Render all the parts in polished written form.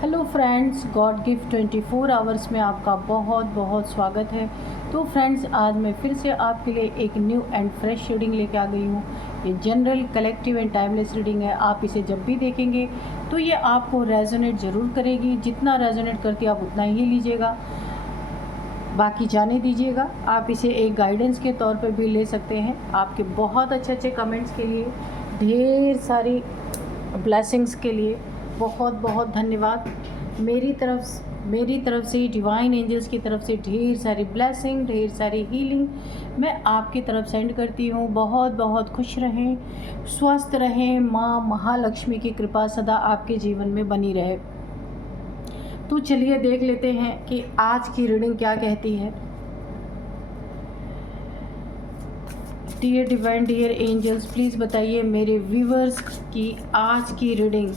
Hello friends, God gift 24 hours में आपका बहुत बहुत स्वागत है। तो फ्रेंड्स, आज मैं फिर से आपके लिए एक न्यू एंड फ्रेश रीडिंग लेके आ गई हूँ। ये general, collective and timeless reading है। आप इसे जब भी देखेंगे तो ये आपको रेजोनेट ज़रूर करेगी। जितना रेजोनेट करती है आप उतना ही लीजिएगा, बाकी जाने दीजिएगा। आप इसे एक गाइडेंस के तौर पर भी ले सकते हैं। आपके बहुत अच्छे अच्छे कमेंट्स के लिए, ढेर सारी ब्लेसिंग्स के लिए बहुत बहुत धन्यवाद। मेरी तरफ से, डिवाइन एंजल्स की तरफ से ढेर सारी ब्लेसिंग, ढेर सारी हीलिंग मैं आपकी तरफ सेंड करती हूँ। बहुत बहुत खुश रहें, स्वस्थ रहें। माँ महालक्ष्मी की कृपा सदा आपके जीवन में बनी रहे। तो चलिए देख लेते हैं कि आज की रीडिंग क्या कहती है। Dear divine, dear angels, please बताइए मेरे व्यूवर्स की आज की रीडिंग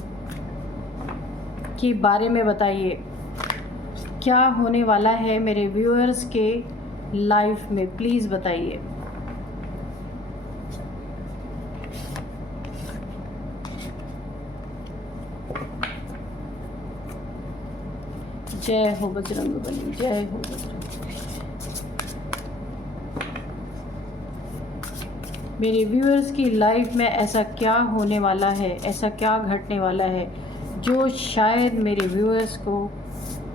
के बारे में बताइए। क्या होने वाला है मेरे व्यूअर्स के लाइफ में, प्लीज़ बताइए। जय हो बजरंगबली, जय हो बजरंगबली। मेरे व्यूअर्स की लाइफ में ऐसा क्या होने वाला है, ऐसा क्या घटने वाला है जो शायद मेरे व्यूअर्स को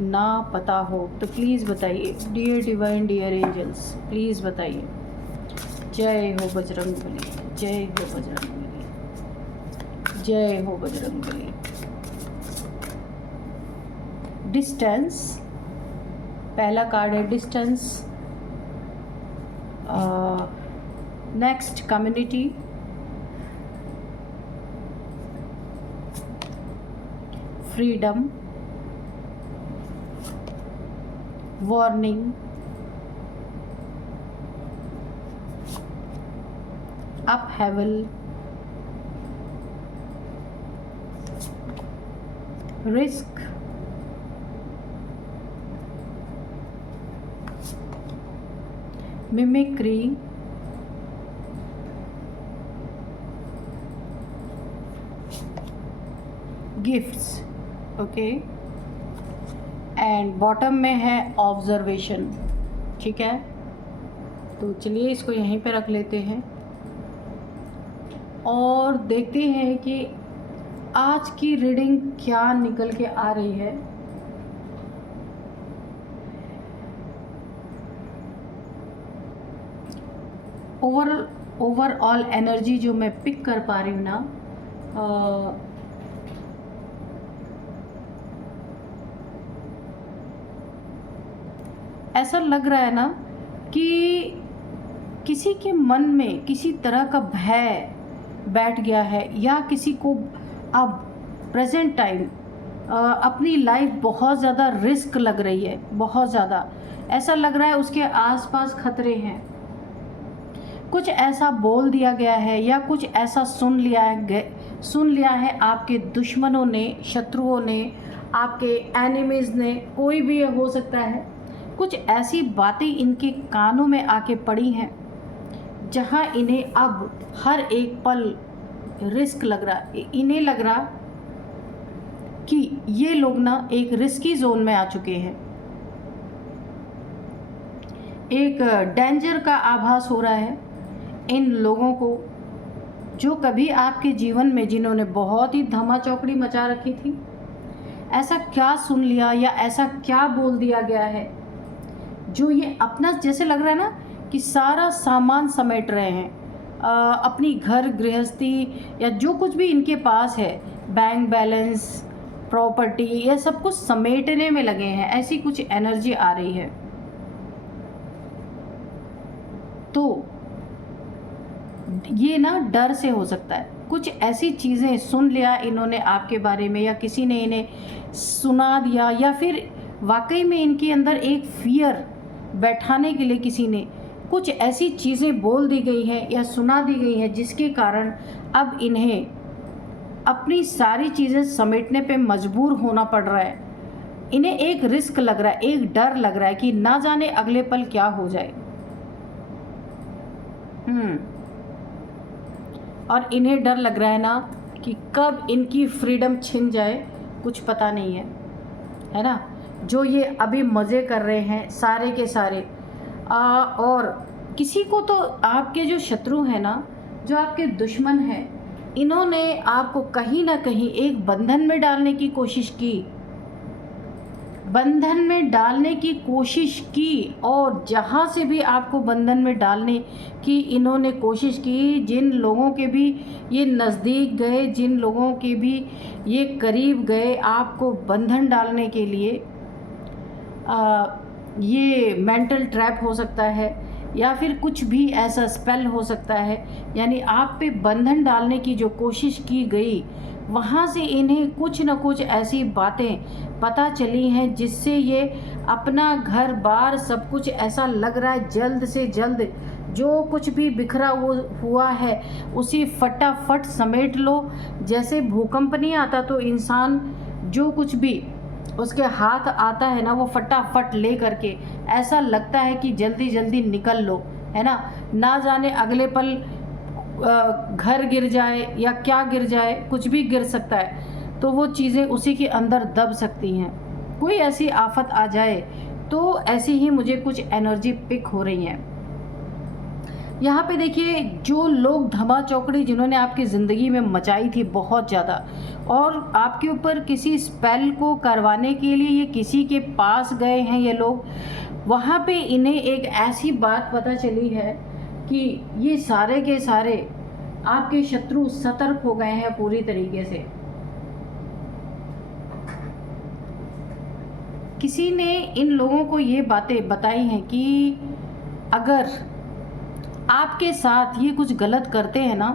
ना पता हो। तो प्लीज़ बताइए dear divine, dear angels, please बताइए। जय हो बजरंगबली, जय हो बजरंगबली, जय हो बजरंगबली। डिस्टेंस, पहला कार्ड है distance. Next community, freedom, warning, upheaval, risk, mimicry, gifts, okay. And bottom में है ऑब्जर्वेशन, ठीक है। तो चलिए इसको यहीं पे रख लेते हैं और देखते हैं कि आज की रीडिंग क्या निकल के आ रही है। ओवरऑल एनर्जी जो मैं पिक कर पा रही हूँ ना, ऐसा लग रहा है ना कि किसी के मन में किसी तरह का भय बैठ गया है, या किसी को अब प्रेजेंट टाइम अपनी लाइफ बहुत ज़्यादा रिस्क लग रही है। बहुत ज़्यादा ऐसा लग रहा है उसके आसपास खतरे हैं। कुछ ऐसा बोल दिया गया है या कुछ ऐसा सुन लिया है आपके दुश्मनों ने, शत्रुओं ने, आपके एनिमीज़ ने, कोई भी हो सकता है। कुछ ऐसी बातें इनके कानों में आके पड़ी हैं जहां इन्हें अब हर एक पल रिस्क लग रहा। इन्हें लग रहा कि ये लोग ना एक रिस्की जोन में आ चुके हैं। एक डेंजर का आभास हो रहा है इन लोगों को, जो कभी आपके जीवन में, जिन्होंने बहुत ही धमाचौकड़ी मचा रखी थी। ऐसा क्या सुन लिया या ऐसा क्या बोल दिया गया है जो ये अपना, जैसे लग रहा है ना कि सारा सामान समेट रहे हैं, अपनी घर गृहस्थी या जो कुछ भी इनके पास है, बैंक बैलेंस, प्रॉपर्टी, ये सब कुछ समेटने में लगे हैं। ऐसी कुछ एनर्जी आ रही है। तो ये ना डर से हो सकता है। कुछ ऐसी चीज़ें सुन लिया इन्होंने आपके बारे में, या किसी ने इन्हें सुना दिया, या फिर वाकई में इनके अंदर एक फियर बैठाने के लिए किसी ने कुछ ऐसी चीज़ें बोल दी गई हैं या सुना दी गई हैं, जिसके कारण अब इन्हें अपनी सारी चीज़ें समेटने पे मजबूर होना पड़ रहा है। इन्हें एक रिस्क लग रहा है, एक डर लग रहा है कि ना जाने अगले पल क्या हो जाए। और इन्हें डर लग रहा है ना कि कब इनकी फ्रीडम छिन जाए, कुछ पता नहीं है। है ना, जो ये अभी मज़े कर रहे हैं सारे के सारे। और किसी को तो आपके जो शत्रु हैं ना, जो आपके दुश्मन हैं, इन्होंने आपको कहीं ना कहीं एक बंधन में डालने की कोशिश की, बंधन में डालने की कोशिश की। और जहाँ से भी आपको बंधन में डालने की इन्होंने कोशिश की, जिन लोगों के भी ये नज़दीक गए, जिन लोगों के भी ये करीब गए आपको बंधन डालने के लिए, ये मेंटल ट्रैप हो सकता है या फिर कुछ भी ऐसा स्पेल हो सकता है, यानी आप पे बंधन डालने की जो कोशिश की गई, वहाँ से इन्हें कुछ न कुछ ऐसी बातें पता चली हैं जिससे ये अपना घर बार सब कुछ ऐसा लग रहा है जल्द से जल्द जो कुछ भी बिखरा हुआ है उसी फटाफट समेट लो। जैसे भूकंप नहीं आता तो इंसान जो कुछ भी उसके हाथ आता है ना, वो फटाफट ले करके ऐसा लगता है कि जल्दी जल्दी निकल लो, है ना जाने अगले पल घर गिर जाए या क्या गिर जाए, कुछ भी गिर सकता है, तो वो चीज़ें उसी के अंदर दब सकती हैं। कोई ऐसी आफत आ जाए तो ऐसी ही मुझे कुछ एनर्जी पिक हो रही हैं। यहाँ पे देखिए, जो लोग धमा चौकड़ी जिन्होंने आपकी ज़िंदगी में मचाई थी बहुत ज़्यादा, और आपके ऊपर किसी स्पेल को करवाने के लिए ये किसी के पास गए हैं ये लोग, वहाँ पे इन्हें एक ऐसी बात पता चली है कि ये सारे के सारे आपके शत्रु सतर्क हो गए हैं पूरी तरीके से। किसी ने इन लोगों को ये बातें बताई हैं कि अगर आपके साथ ये कुछ गलत करते हैं ना,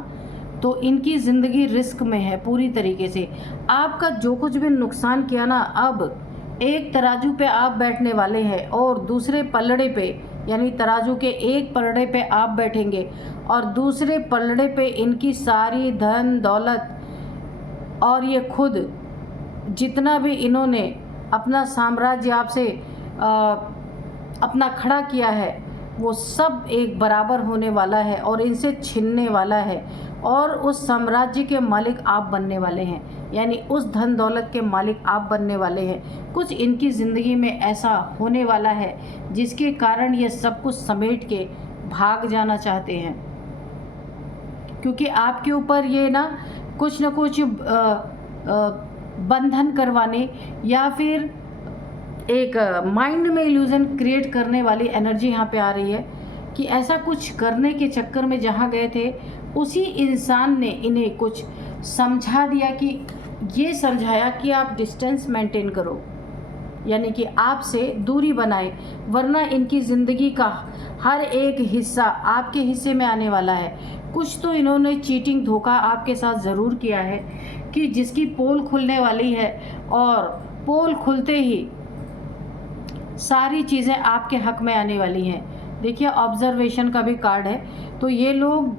तो इनकी ज़िंदगी रिस्क में है पूरी तरीके से। आपका जो कुछ भी नुकसान किया ना, अब एक तराजू पे आप बैठने वाले हैं और दूसरे पलड़े पे, यानी तराजू के एक पलड़े पे आप बैठेंगे और दूसरे पलड़े पे इनकी सारी धन दौलत और ये खुद जितना भी इन्होंने अपना साम्राज्य आपसे अपना खड़ा किया है, वो सब एक बराबर होने वाला है और इनसे छिनने वाला है, और उस साम्राज्य के मालिक आप बनने वाले हैं, यानी उस धन दौलत के मालिक आप बनने वाले हैं। कुछ इनकी ज़िंदगी में ऐसा होने वाला है जिसके कारण ये सब कुछ समेट के भाग जाना चाहते हैं, क्योंकि आपके ऊपर ये ना कुछ बंधन करवाने या फिर एक माइंड में इल्यूज़न क्रिएट करने वाली एनर्जी यहाँ पे आ रही है कि ऐसा कुछ करने के चक्कर में जहाँ गए थे उसी इंसान ने इन्हें कुछ समझा दिया, कि ये समझाया कि आप डिस्टेंस मेंटेन करो, यानी कि आपसे दूरी बनाए, वरना इनकी ज़िंदगी का हर एक हिस्सा आपके हिस्से में आने वाला है। कुछ तो इन्होंने चीटिंग धोखा आपके साथ ज़रूर किया है कि जिसकी पोल खुलने वाली है और पोल खुलते ही सारी चीज़ें आपके हक में आने वाली हैं। देखिए, ऑब्जर्वेशन का भी कार्ड है, तो ये लोग,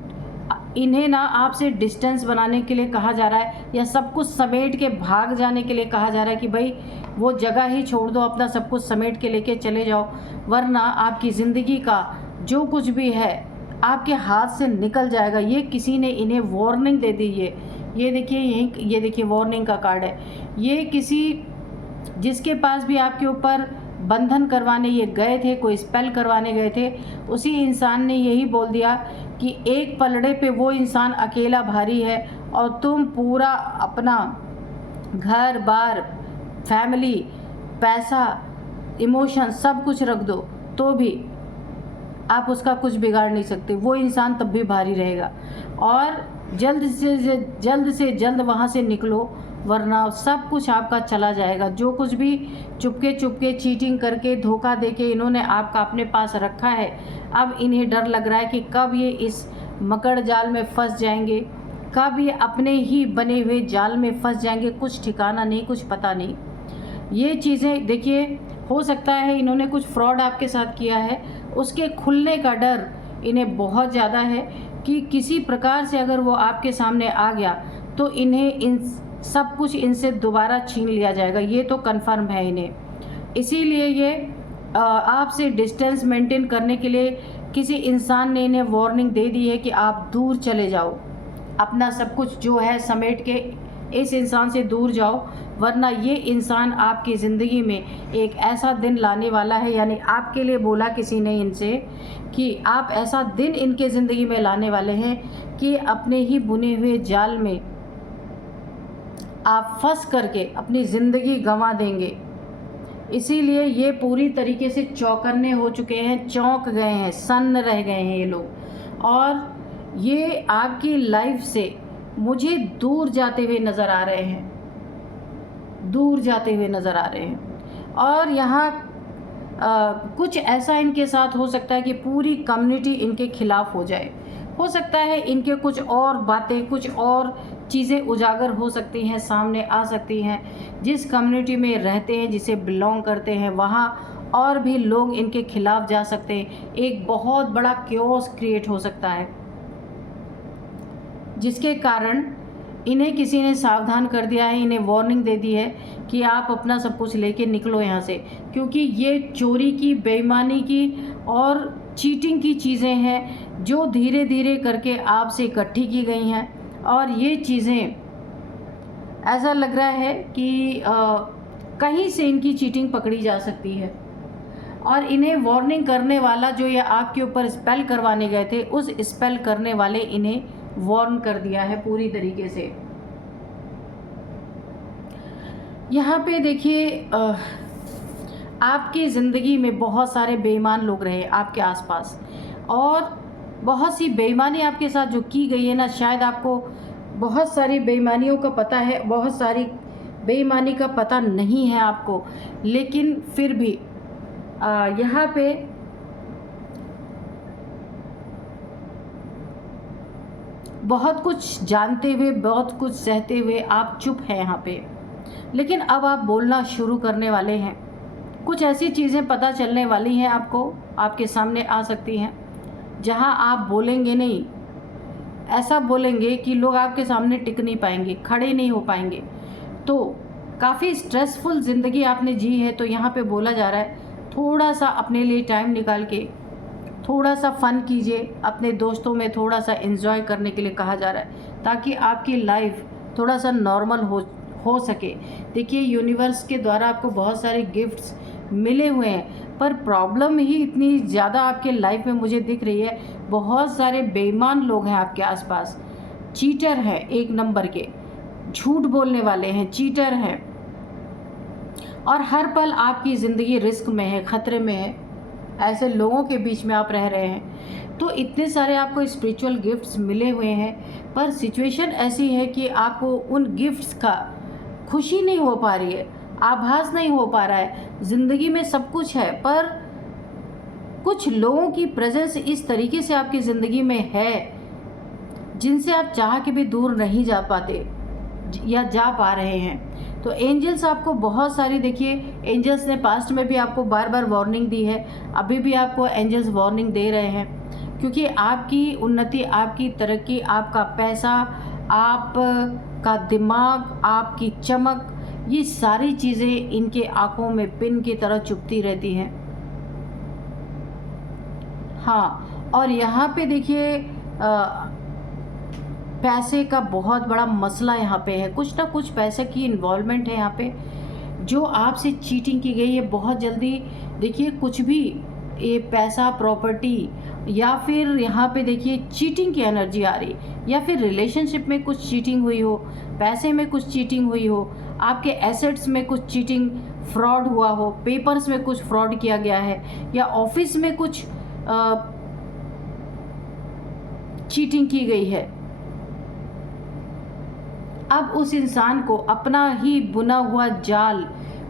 इन्हें ना आपसे डिस्टेंस बनाने के लिए कहा जा रहा है या सब कुछ समेट के भाग जाने के लिए कहा जा रहा है कि भाई वो जगह ही छोड़ दो, अपना सब कुछ समेट के लेके चले जाओ, वरना आपकी ज़िंदगी का जो कुछ भी है आपके हाथ से निकल जाएगा। ये किसी ने इन्हें वार्निंग दे दी है। ये देखिए, यहीं ये देखिए वार्निंग का कार्ड है। ये किसी जिसके पास भी आपके ऊपर बंधन करवाने ये गए थे, कोई स्पेल करवाने गए थे, उसी इंसान ने यही बोल दिया कि एक पलड़े पे वो इंसान अकेला भारी है और तुम पूरा अपना घर बार, फैमिली, पैसा, इमोशन सब कुछ रख दो तो भी आप उसका कुछ बिगाड़ नहीं सकते। वो इंसान तब भी भारी रहेगा और जल्द से जल्द वहाँ से निकलो, वरना सब कुछ आपका चला जाएगा। जो कुछ भी चुपके चीटिंग करके, धोखा देके इन्होंने आपका अपने पास रखा है, अब इन्हें डर लग रहा है कि कब ये इस मकड़ जाल में फंस जाएंगे, कब ये अपने ही बने हुए जाल में फंस जाएंगे, कुछ ठिकाना नहीं, कुछ पता नहीं। ये चीज़ें देखिए, हो सकता है इन्होंने कुछ फ्रॉड आपके साथ किया है, उसके खुलने का डर इन्हें बहुत ज़्यादा है कि किसी प्रकार से अगर वो आपके सामने आ गया तो इन्हें इन सब कुछ इनसे दोबारा छीन लिया जाएगा। ये तो कन्फर्म है इन्हें। इसीलिए ये आपसे डिस्टेंस मेंटेन करने के लिए किसी इंसान ने इन्हें वार्निंग दे दी है कि आप दूर चले जाओ, अपना सब कुछ जो है समेट के इस इंसान से दूर जाओ, वरना ये इंसान आपकी ज़िंदगी में एक ऐसा दिन लाने वाला है, यानी आपके लिए बोला किसी ने इनसे कि आप ऐसा दिन इनके ज़िंदगी में लाने वाले हैं कि अपने ही बुने हुए जाल में आप फंस करके अपनी ज़िंदगी गंवा देंगे। इसीलिए ये पूरी तरीके से चौकन्ने हो चुके हैं, चौंक गए हैं, सन्न रह गए हैं ये लोग, और ये आपकी लाइफ से मुझे दूर जाते हुए नज़र आ रहे हैं, दूर जाते हुए नज़र आ रहे हैं। और यहाँ कुछ ऐसा इनके साथ हो सकता है कि पूरी कम्युनिटी इनके खिलाफ हो जाए। हो सकता है इनके कुछ और बातें, कुछ और चीज़ें उजागर हो सकती हैं, सामने आ सकती हैं। जिस कम्युनिटी में रहते हैं, जिसे बिलोंग करते हैं, वहाँ और भी लोग इनके खिलाफ जा सकते हैं। एक बहुत बड़ा क्योस क्रिएट हो सकता है, जिसके कारण इन्हें किसी ने सावधान कर दिया है, इन्हें वार्निंग दे दी है कि आप अपना सब कुछ लेके निकलो यहाँ से, क्योंकि ये चोरी की, बेईमानी की और चीटिंग की चीज़ें हैं जो धीरे धीरे करके आपसे इकट्ठी की गई हैं। और ये चीज़ें ऐसा लग रहा है कि कहीं से इनकी चीटिंग पकड़ी जा सकती है, और इन्हें वार्निंग करने वाला जो ये आपके ऊपर स्पेल करवाने गए थे, उस स्पेल करने वाले इन्हें वार्न कर दिया है पूरी तरीके से। यहाँ पे देखिए, आपकी ज़िंदगी में बहुत सारे बेईमान लोग रहे आपके आसपास, और बहुत सी बेईमानी आपके साथ जो की गई है ना, शायद आपको बहुत सारी बेईमानियों का पता है, बहुत सारी बेईमानी का पता नहीं है आपको, लेकिन फिर भी यहाँ पे बहुत कुछ जानते हुए, बहुत कुछ सहते हुए आप चुप हैं यहाँ पे। लेकिन अब आप बोलना शुरू करने वाले हैं। कुछ ऐसी चीज़ें पता चलने वाली हैं आपको, आपके सामने आ सकती हैं, जहाँ आप बोलेंगे नहीं, ऐसा बोलेंगे कि लोग आपके सामने टिक नहीं पाएंगे, खड़े नहीं हो पाएंगे। तो काफ़ी स्ट्रेसफुल ज़िंदगी आपने जी है, तो यहाँ पे बोला जा रहा है थोड़ा सा अपने लिए टाइम निकाल के थोड़ा सा फ़न कीजिए, अपने दोस्तों में थोड़ा सा एंजॉय करने के लिए कहा जा रहा है, ताकि आपकी लाइफ थोड़ा सा नॉर्मल हो सके। देखिए, यूनिवर्स के द्वारा आपको बहुत सारे गिफ्ट्स मिले हुए हैं, पर प्रॉब्लम ही इतनी ज़्यादा आपके लाइफ में मुझे दिख रही है। बहुत सारे बेईमान लोग हैं आपके आसपास, चीटर हैं, एक नंबर के झूठ बोलने वाले हैं, चीटर हैं, और हर पल आपकी ज़िंदगी रिस्क में है, ख़तरे में है। ऐसे लोगों के बीच में आप रह रहे हैं। तो इतने सारे आपको स्पिरिचुअल गिफ्ट्स मिले हुए हैं, पर सिचुएशन ऐसी है कि आपको उन गिफ्ट्स का खुशी नहीं हो पा रही है, आभास नहीं हो पा रहा है। ज़िंदगी में सब कुछ है, पर कुछ लोगों की प्रेजेंस इस तरीके से आपकी ज़िंदगी में है जिनसे आप चाह के भी दूर नहीं जा पाते या जा पा रहे हैं। तो एंजल्स आपको बहुत सारी, देखिए एंजल्स ने पास्ट में भी आपको बार बार वार्निंग दी है, अभी भी आपको एंजल्स वार्निंग दे रहे हैं, क्योंकि आपकी उन्नति, आपकी तरक्की, आपका पैसा, आपका दिमाग, आपकी चमक, ये सारी चीज़ें इनके आंखों में पिन की तरह चुभती रहती हैं। हाँ, और यहाँ पे देखिए पैसे का बहुत बड़ा मसला यहाँ पे है, कुछ ना कुछ पैसे की इन्वॉल्वमेंट है यहाँ पे, जो आपसे चीटिंग की गई है बहुत जल्दी। देखिए, कुछ भी ये पैसा, प्रॉपर्टी, या फिर यहाँ पे देखिए चीटिंग की एनर्जी आ रही, या फिर रिलेशनशिप में कुछ चीटिंग हुई हो, पैसे में कुछ चीटिंग हुई हो, आपके एसेट्स में कुछ चीटिंग, फ्रॉड हुआ हो, पेपर्स में कुछ फ्रॉड किया गया है, या ऑफिस में कुछ चीटिंग की गई है। अब उस इंसान को अपना ही बुना हुआ जाल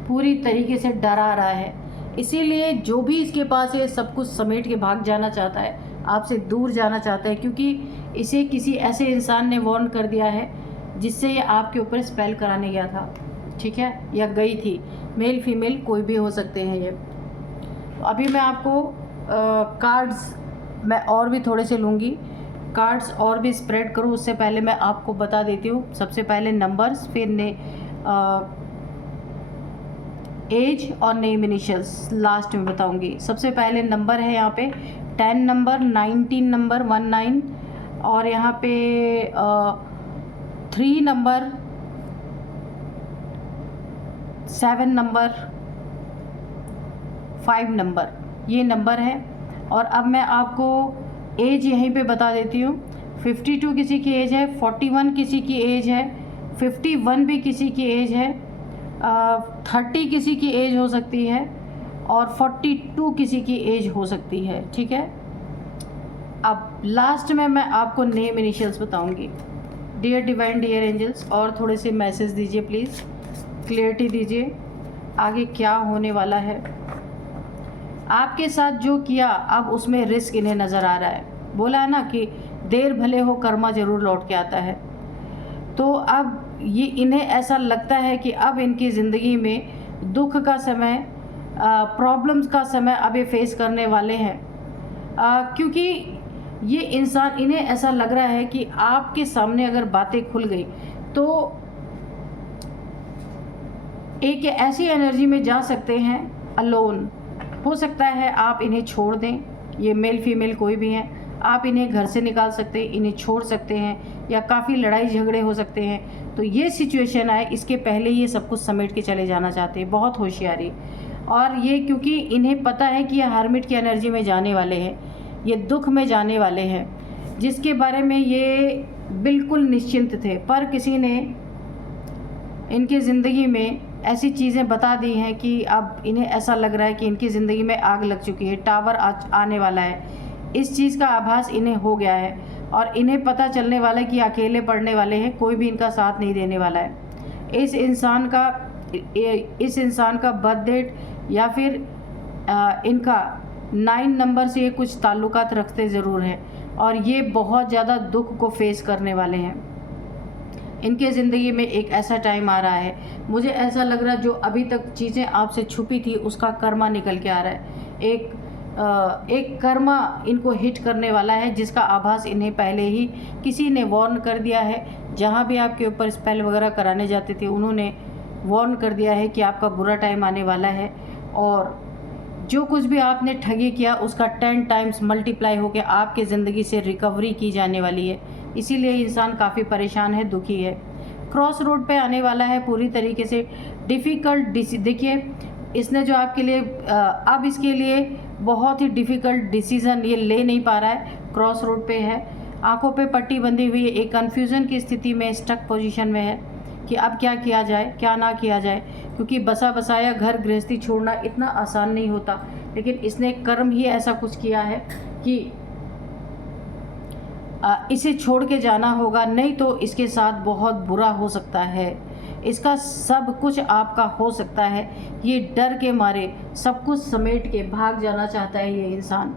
पूरी तरीके से डरा रहा है, इसीलिए जो भी इसके पास है सब कुछ समेट के भाग जाना चाहता है, आपसे दूर जाना चाहता है, क्योंकि इसे किसी ऐसे इंसान ने वार्न कर दिया है जिससे ये आपके ऊपर स्पेल कराने गया था, ठीक है, या गई थी। मेल फीमेल कोई भी हो सकते हैं ये। अभी मैं आपको कार्ड्स मैं और भी थोड़े से लूँगी, कार्ड्स और भी स्प्रेड करूँ, उससे पहले मैं आपको बता देती हूँ। सबसे पहले नंबर्स, फिर एज और नेम इनिशियल्स लास्ट में बताऊँगी। सबसे पहले नंबर है यहाँ पे 10 नंबर, 19 नंबर, 19, और यहाँ पे 3 नंबर, 7 नंबर, 5 नंबर, ये नंबर है। और अब मैं आपको एज यहीं पे बता देती हूँ। 52 किसी की एज है, 41 किसी की एज है, 51 भी किसी की एज है, 30 किसी की एज हो सकती है और 42 किसी की एज हो सकती है। ठीक है, अब लास्ट में मैं आपको नेम इनिशियल्स बताऊंगी। डियर डिवाइन, डियर एंजल्स, और थोड़े से मैसेज दीजिए प्लीज़, क्लियरिटी दीजिए आगे क्या होने वाला है। आपके साथ जो किया अब उसमें रिस्क इन्हें नज़र आ रहा है। बोला है ना कि देर भले हो कर्मा ज़रूर लौट के आता है। तो अब ये इन्हें ऐसा लगता है कि अब इनकी ज़िंदगी में दुख का समय, प्रॉब्लम्स का समय अब ये फेस करने वाले हैं, क्योंकि ये इंसान, इन्हें ऐसा लग रहा है कि आपके सामने अगर बातें खुल गई तो एक ऐसी एनर्जी में जा सकते हैं अलोन। हो सकता है आप इन्हें छोड़ दें, ये मेल फीमेल कोई भी हैं, आप इन्हें घर से निकाल सकते हैं, इन्हें छोड़ सकते हैं, या काफ़ी लड़ाई झगड़े हो सकते हैं। तो ये सिचुएशन आए इसके पहले ये सब कुछ समेट के चले जाना चाहते हैं, बहुत होशियारी। और ये क्योंकि इन्हें पता है कि ये हार्मिट की एनर्जी में जाने वाले हैं, ये दुख में जाने वाले हैं, जिसके बारे में ये बिल्कुल निश्चिंत थे। पर किसी ने इनकी ज़िंदगी में ऐसी चीज़ें बता दी हैं कि अब इन्हें ऐसा लग रहा है कि इनकी ज़िंदगी में आग लग चुकी है, टावर आने वाला है। इस चीज़ का आभास इन्हें हो गया है और इन्हें पता चलने वाला है कि अकेले पड़ने वाले हैं, कोई भी इनका साथ नहीं देने वाला है। इस इंसान का बर्थ डेट या फिर इनका 9 नंबर से ये कुछ ताल्लुकात रखते ज़रूर हैं और ये बहुत ज़्यादा दुख को फेस करने वाले हैं। इनके ज़िंदगी में एक ऐसा टाइम आ रहा है, मुझे ऐसा लग रहा है जो अभी तक चीज़ें आपसे छुपी थी उसका कर्मा निकल के आ रहा है। एक कर्मा इनको हिट करने वाला है, जिसका आभास इन्हें पहले ही किसी ने वार्न कर दिया है। जहाँ भी आपके ऊपर स्पेल वगैरह कराने जाते थे उन्होंने वार्न कर दिया है कि आपका बुरा टाइम आने वाला है और जो कुछ भी आपने ठगी किया उसका 10 टाइम्स मल्टीप्लाई होकर आपके ज़िंदगी से रिकवरी की जाने वाली है। इसीलिए इंसान काफ़ी परेशान है, दुखी है, क्रॉस रोड पे आने वाला है पूरी तरीके से। डिफ़िकल्ट देखिए, इसने जो आपके लिए अब इसके लिए बहुत ही डिफ़िकल्ट डिसीज़न ये ले नहीं पा रहा है, क्रॉस रोड पे है, आंखों पे पट्टी बंधी हुई है, एक कन्फ्यूज़न की स्थिति में, स्टक पोजीशन में है कि अब क्या किया जाए क्या ना किया जाए, क्योंकि बसा बसाया घर गृहस्थी छोड़ना इतना आसान नहीं होता। लेकिन इसने कर्म ही ऐसा कुछ किया है कि इसे छोड़ के जाना होगा, नहीं तो इसके साथ बहुत बुरा हो सकता है। इसका सब कुछ आपका हो सकता है। ये डर के मारे सब कुछ समेट के भाग जाना चाहता है ये इंसान।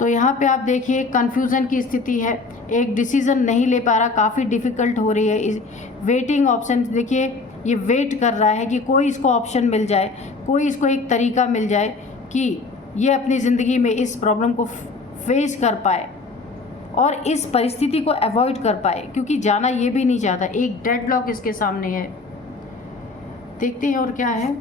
तो यहाँ पे आप देखिए कन्फ्यूज़न की स्थिति है, एक डिसीज़न नहीं ले पा रहा, काफ़ी डिफ़िकल्ट हो रही है। वेटिंग ऑप्शन देखिए, ये वेट कर रहा है कि कोई इसको ऑप्शन मिल जाए, कोई इसको एक तरीका मिल जाए कि ये अपनी ज़िंदगी में इस प्रॉब्लम को फेस कर पाए और इस परिस्थिति को अवॉइड कर पाए, क्योंकि जाना ये भी नहीं चाहता। एक डेडलॉक इसके सामने है। देखते हैं और क्या है।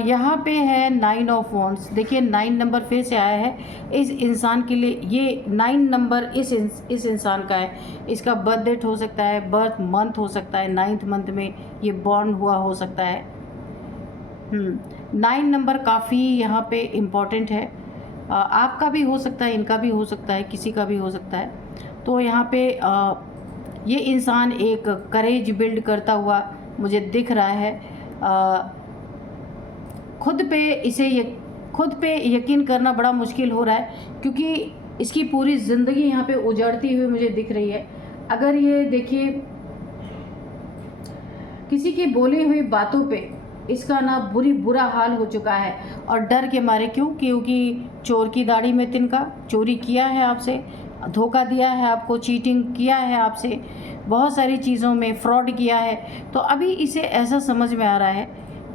यहाँ पे है 9 ऑफ वॉन्ड्स। देखिए 9 नंबर फिर से आया है इस इंसान के लिए। ये 9 नंबर इस इंसान का है। इसका बर्थ डेट हो सकता है, बर्थ मंथ हो सकता है, 9th मंथ में ये बॉर्न हुआ हो सकता है। 9 नंबर काफ़ी यहाँ पे इम्पॉर्टेंट है। आपका भी हो सकता है, इनका भी हो सकता है, किसी का भी हो सकता है। तो यहाँ पे ये इंसान एक करेज बिल्ड करता हुआ मुझे दिख रहा है। खुद पे यकीन करना बड़ा मुश्किल हो रहा है, क्योंकि इसकी पूरी ज़िंदगी यहाँ पे उजड़ती हुई मुझे दिख रही है। अगर ये देखिए किसी की बोली हुई बातों पे इसका ना बुरा हाल हो चुका है और डर के मारे, क्योंकि चोर की दाढ़ी में तिनका, चोरी किया है आपसे, धोखा दिया है आपको, चीटिंग किया है आपसे, बहुत सारी चीज़ों में फ्रॉड किया है। तो अभी इसे ऐसा समझ में आ रहा है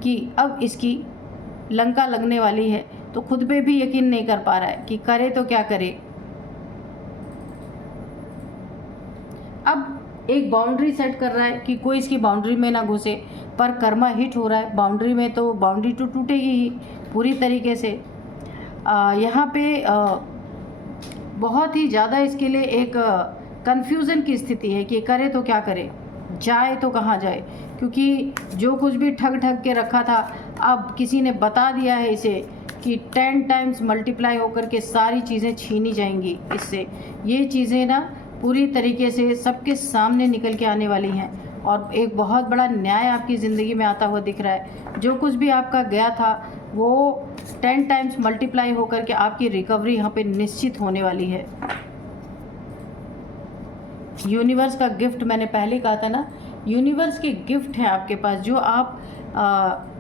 कि अब इसकी लंका लगने वाली है, तो खुद पे भी यकीन नहीं कर पा रहा है कि करे तो क्या करे। अब एक बाउंड्री सेट कर रहा है कि कोई इसकी बाउंड्री में ना घुसे, पर कर्मा हिट हो रहा है बाउंड्री में, तो बाउंड्री तो टूटेगी ही पूरी तरीके से। यहाँ पे बहुत ही ज़्यादा इसके लिए एक कन्फ्यूज़न की स्थिति है कि करे तो क्या करे। जाए तो कहाँ जाए, क्योंकि जो कुछ भी ठग ठग के रखा था अब किसी ने बता दिया है इसे कि 10 टाइम्स मल्टीप्लाई होकर के सारी चीज़ें छीनी जाएंगी इससे। ये चीज़ें ना पूरी तरीके से सबके सामने निकल के आने वाली हैं और एक बहुत बड़ा न्याय आपकी ज़िंदगी में आता हुआ दिख रहा है। जो कुछ भी आपका गया था वो 10 टाइम्स मल्टीप्लाई होकर के आपकी रिकवरी यहाँ पे निश्चित होने वाली है। यूनिवर्स का गिफ्ट मैंने पहले कहा था ना, यूनिवर्स के गिफ्ट है आपके पास। जो आप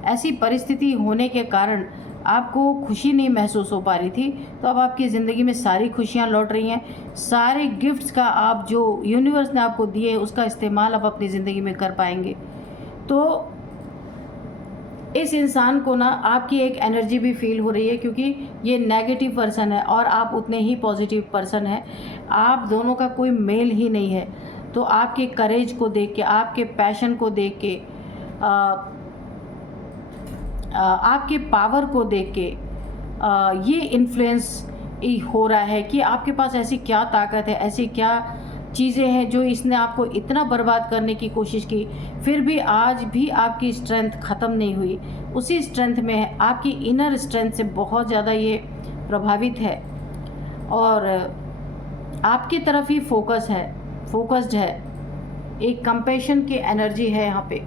ऐसी परिस्थिति होने के कारण आपको खुशी नहीं महसूस हो पा रही थी, तो अब आपकी ज़िंदगी में सारी खुशियाँ लौट रही हैं। सारे गिफ्ट्स का आप जो यूनिवर्स ने आपको दिए उसका इस्तेमाल आप अपनी ज़िंदगी में कर पाएंगे। तो इस इंसान को ना आपकी एक एनर्जी भी फील हो रही है, क्योंकि ये नेगेटिव पर्सन है और आप उतने ही पॉजिटिव पर्सन हैं। आप दोनों का कोई मेल ही नहीं है। तो आपके करेज को देख के, आपके पैशन को देख के, आपके पावर को देख के ये इन्फ्लुएंस हो रहा है कि आपके पास ऐसी क्या ताकत है, ऐसी क्या चीज़ें हैं जो इसने आपको इतना बर्बाद करने की कोशिश की, फिर भी आज भी आपकी स्ट्रेंथ ख़त्म नहीं हुई। उसी स्ट्रेंथ में है, आपकी इनर स्ट्रेंथ से बहुत ज़्यादा ये प्रभावित है और आपकी तरफ ही फोकस्ड है। एक कंपैशन की एनर्जी है यहाँ पे।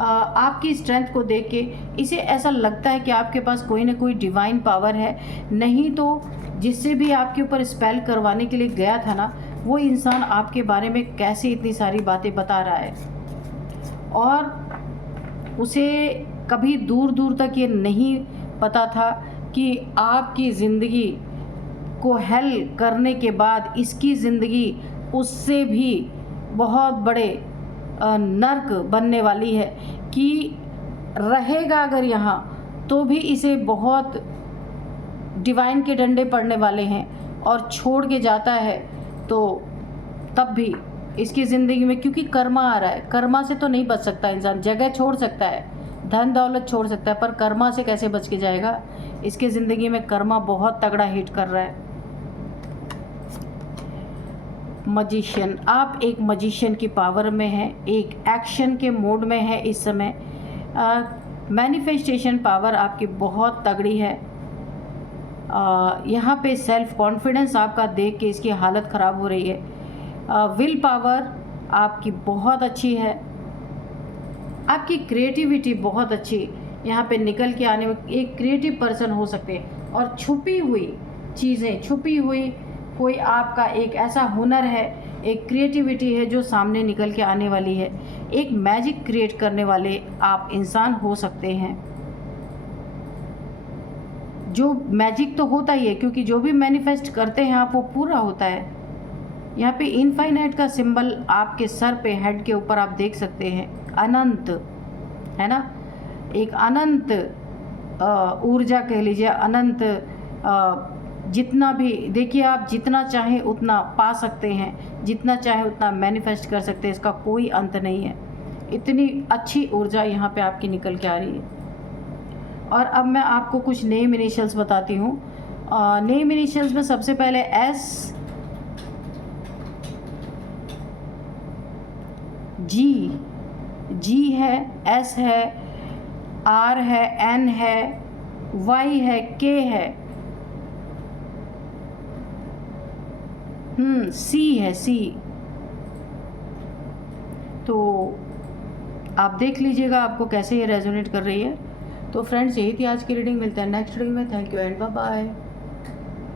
आपकी स्ट्रेंथ को देख के इसे ऐसा लगता है कि आपके पास कोई ना कोई डिवाइन पावर है। नहीं तो जिससे भी आपके ऊपर स्पेल करवाने के लिए गया था ना, वो इंसान आपके बारे में कैसे इतनी सारी बातें बता रहा है और उसे कभी दूर दूर तक ये नहीं पता था कि आपकी ज़िंदगी को हेल करने के बाद इसकी ज़िंदगी उससे भी बहुत बड़े नर्क बनने वाली है। कि रहेगा अगर यहाँ तो भी इसे बहुत डिवाइन के डंडे पड़ने वाले हैं, और छोड़ के जाता है तो तब भी इसकी ज़िंदगी में, क्योंकि कर्मा आ रहा है, कर्मा से तो नहीं बच सकता इंसान। जगह छोड़ सकता है, धन दौलत छोड़ सकता है, पर कर्मा से कैसे बच के जाएगा। इसके ज़िंदगी में कर्मा बहुत तगड़ा हिट कर रहा है। मजिशियन, आप एक मजिशियन की पावर में हैं, एक एक्शन के मोड में है इस समय। मैनिफेस्टेशन पावर आपकी बहुत तगड़ी है। यहाँ पे सेल्फ कॉन्फिडेंस आपका देख के इसकी हालत ख़राब हो रही है। विल पावर आपकी बहुत अच्छी है। आपकी क्रिएटिविटी बहुत अच्छी यहाँ पे निकल के आने में, एक क्रिएटिव पर्सन हो सकते हैं। और छुपी हुई चीज़ें, छुपी हुई कोई आपका एक ऐसा हुनर है, एक क्रिएटिविटी है जो सामने निकल के आने वाली है। एक मैजिक क्रिएट करने वाले आप इंसान हो सकते हैं। जो मैजिक तो होता ही है, क्योंकि जो भी मैनिफेस्ट करते हैं आप वो पूरा होता है। यहाँ पे इनफाइनाइट का सिंबल आपके सर पे, हेड के ऊपर आप देख सकते हैं। अनंत है ना, एक अनंत ऊर्जा कह लीजिए, अनंत जितना भी, देखिए आप जितना चाहें उतना पा सकते हैं, जितना चाहे उतना मैनिफेस्ट कर सकते हैं। इसका कोई अंत नहीं है। इतनी अच्छी ऊर्जा यहाँ पे आपकी निकल के आ रही है। और अब मैं आपको कुछ नेम इनिशियल्स बताती हूँ। नेम इनिशियल्स में सबसे पहले एस, जी है, एस है, आर है, एन है, वाई है, के है, सी है, सी। तो आप देख लीजिएगा आपको कैसे ये रेजोनेट कर रही है। तो फ्रेंड्स, यही थी आज की रीडिंग। मिलते हैं नेक्स्ट रीडिंग में। Thank you and bye bye.